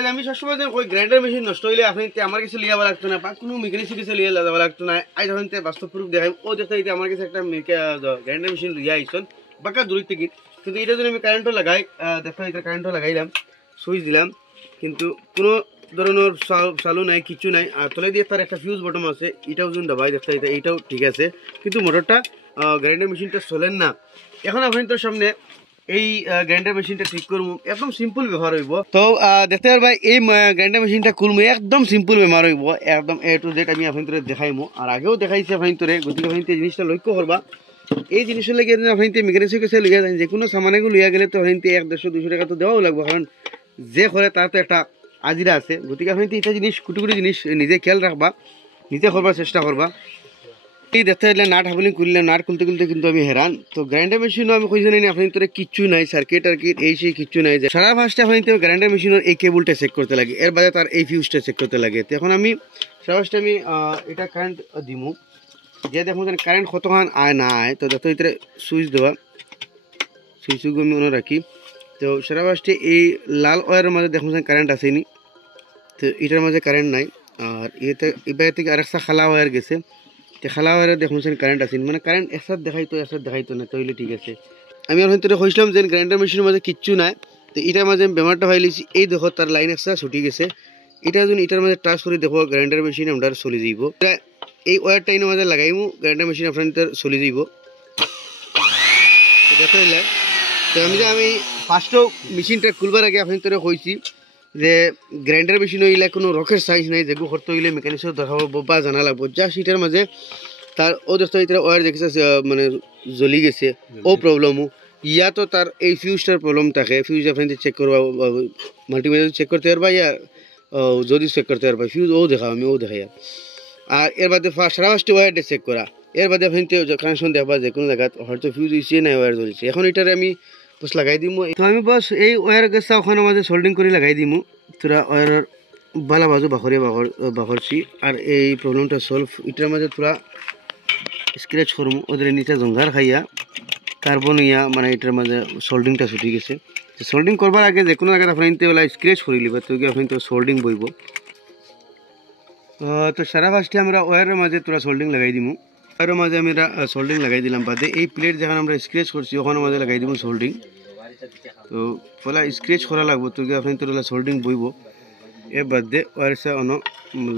Guys আমি সবসময় ওই গ্রাইন্ডার মেশিন নষ্ট হইলে আপনি আমার কাছে লিয়া লাগতো না বা কোনো মেকানিক্সের কাছে লিয়া যাওয়া লাগতো না। আজ যখন বাস্তব প্রুফ দেখাই ও দেখতে আমার কাছে একটা গ্রাইন্ডার মেশিন লিয়া আইসন বাঁকা দূরের থেকে। কিন্তু এটা যদি আমি কারেন্টও লাগাই দেখো এটা কারেন্টও লাগাইলাম সুইচ দিলাম কিন্তু কোনো ধরনের চালু নাই কিছু নাই। আর তলে দিয়ে তার একটা ফিউজ বটম আছে এটাও যদি দাবাই দেখতে এইটাও ঠিক আছে কিন্তু মোটরটা গ্রাইন্ডার মেশিনটা চলেন না। এখন আপনি তোর সামনে এই গ্রাইন্ডার মেশিনটা ঠিক করবো একদম সিম্পল ব্যবহার হইব। তো দেখতে পারবা এই গ্রাইন্ডার মেশিনটা খুলবো একদম সিম্পল ব্যবহার হইব একদম এ টু জেড আমি আপনাদের দেখাইমো আর আগেও দেখাইছি আপনাদের। গতিকে আপনি জিনিসটা লক্ষ্য করবা এই জিনিসের লাগে আপনি মেকানিক্সের কাছে লইয়া যান যে কোনো সামানেগুলো লইয়া গেলে তো আপনি 100-150-200 টাকা তো দেওয়াও লাগবে কারণ যে করে তার তো একটা আজিরা আছে। গতিকে আপনি এটা জিনিস কুটি জিনিস নিজে খেয়াল রাখবা নিজে করবার চেষ্টা করবা। এই দেখতে হলে নাট হাবলিং করলে নাট খুলতে খুলতে কিন্তু আমি হেরান। তো গ্রাইন্ডার মেশিনও আমি কইছি না আপনি তোরে কিচ্ছু নাই সার্কিট টার্কিট এই সেই কিচ্ছু নাই। সারা ফার্স্টে আপনি তো গ্রাইন্ডার মেশিনের এই কেবলটা চেক করতে লাগে এর বাদে তার এই ফিউজটা চেক করতে লাগে। তো এখন আমি সারা ফার্স্টে আমি এটা কারেন্ট দিমু যে দেখুন কারেন্ট কতক্ষণ আয় না আয়। তো যত ভিতরে সুইচ দেওয়া সুইচগুলো আমি মনে রাখি। তো সারা ফার্স্টে এই লাল ওয়ারের মাঝে দেখুন কারেন্ট আসেনি তো এটার মাঝে কারেন্ট নাই। আর এতে এবার থেকে আরেকটা খালা ওয়ার গেছে খালা ওয়ারে দেখুন কারেন্ট আসেনি মানে কারেন্ট একসাথে দেখাইতো না তাইলে ঠিক আছে। আমি ওর ভিতরে কইছিলাম যে গ্রাইন্ডার মেশিনের মাঝে কিচ্ছু নাই। তো এটার মাঝে আমি বেমারটা ফাইলিছি এই দেখো তার লাইন একসাথে ছুটি গেছে। এটা যদি এটার মাঝে টাচ করে দেখো গ্রাইন্ডার মেশিন আমরা চলে যাইব। এই ওয়ারটা এর মাঝে লাগাইমু গ্রাইন্ডার মেশিন আপনাদের চলে যাইব। দেখো তো আমি ফার্স্টও মেশিনটা খুলবার আগে আপনাদের কইছি যে গ্রাইন্ডার মেশিন হইলে কোনো রকের সাইজ নাই যেগুলো করতে হইলে মেকানিক্সও দেখাবো বা জানা লাগবো যা সেটার মাঝে তার ও দেখতে ওয়ার দেখেছে মানে জ্বলি গেছে ও প্রবলেমও ইয়া তো তার এই ফিউজটার প্রবলেম থাকে। ফিউজ আপনি চেক করবা মাল্টিমিটার চেক করতে পারবা ইয়া যদি চেক করতে পারবা ফিউজ ও দেখা আমি ও দেখাই। আর এর বাদে সারা ফার্স্টে ওয়ারটা চেক করা এর বাদে আপনি কানেকশন দেখবা যে কোনো জায়গায় হয়তো ফিউজ হয়েছে না ওয়ার জ্বলছে। এখন এটারে আমি বস লাগাই দিমু। তো আমি বস এই ওয়ার গেছটা ওখানে মাঝে সোল্ডিং করে লাগাই দিমু তোরা ওয়ারের বালা বাজু বাখরছি। আর এই প্রবলেমটা সলভ এটার মাঝে তোরা স্ক্র্যাচ করবো ওদের নিচে জঙ্গার খাইয়া কার্বন ইয়া মানে এটার মাঝে সোল্ডিংটা ছুটি গেছে। সোল্ডিং করবার আগে যে কোনো জায়গায় আপনার ওলা স্ক্র্যাচ করে লিবা তো আপনি তো সোল্ডিং বইব। তো সারা ফার্স্টে আমরা ওয়ারের মাঝে তোরা সোল্ডিং লাগাই দিমু। ওয়ারের মাঝে আমি সোল্ডিং লাগাই দিলাম বাদে এই প্লেট যেখানে আমরা স্ক্র্যাচ করছি ওখানে মাঝে লাগাই দিব সোল্ডিং। তো পলা স্ক্র্যাচ করা লাগবো তো আপনি তো সোল্ডিং বইব এর বাদে ওয়ারসা অন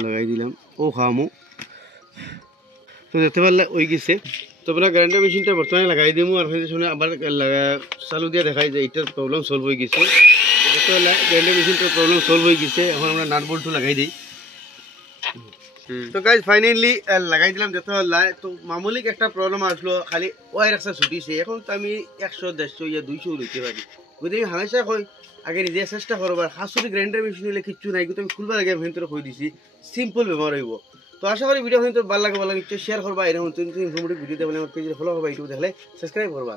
লাগাই দিলাম ও খামু। তো দেখতে পারলে ওই গেছে। তো আপনার গ্রাইন্ডার মেশিনটা বর্তমানে লাগাই দিমু আর শুনে আবার চালু দিয়ে দেখাই যে এটার প্রবলেম সলভ হয়ে গেছে। দেখতে পারলে গ্রাইন্ডার মেশিনটার প্রবলেম সলভ হয়ে গেছে। এখন আমরা নাট বল্টু লাগাই দিই। তো গাইজ ফাইনালি লাগাই দিলাম দেখতে পারলা। তো মামুলি একটা প্রবলেম আসলো খালি ওয়ার একটা ছুটিছে। এখন তো আমি 100-150 ইয়া 200 লইতে পারি। গতিকে হামেশা কই আগে নিজে চেষ্টা করবার খাস যদি গ্রাইন্ডার মেশিন হলে কিচ্ছু নাই কিন্তু আমি খুলবার আগে ভিতরে কই দিছি সিম্পল ব্যবহার হইব। তো আশা করি ভিডিও কিন্তু ভালো লাগে শেয়ার করবা এরকম ইনফরমেটিভ ভিডিও দেখলে আমার পেজে ফলো করবা ইউটিউব দেখলে সাবস্ক্রাইব করবা।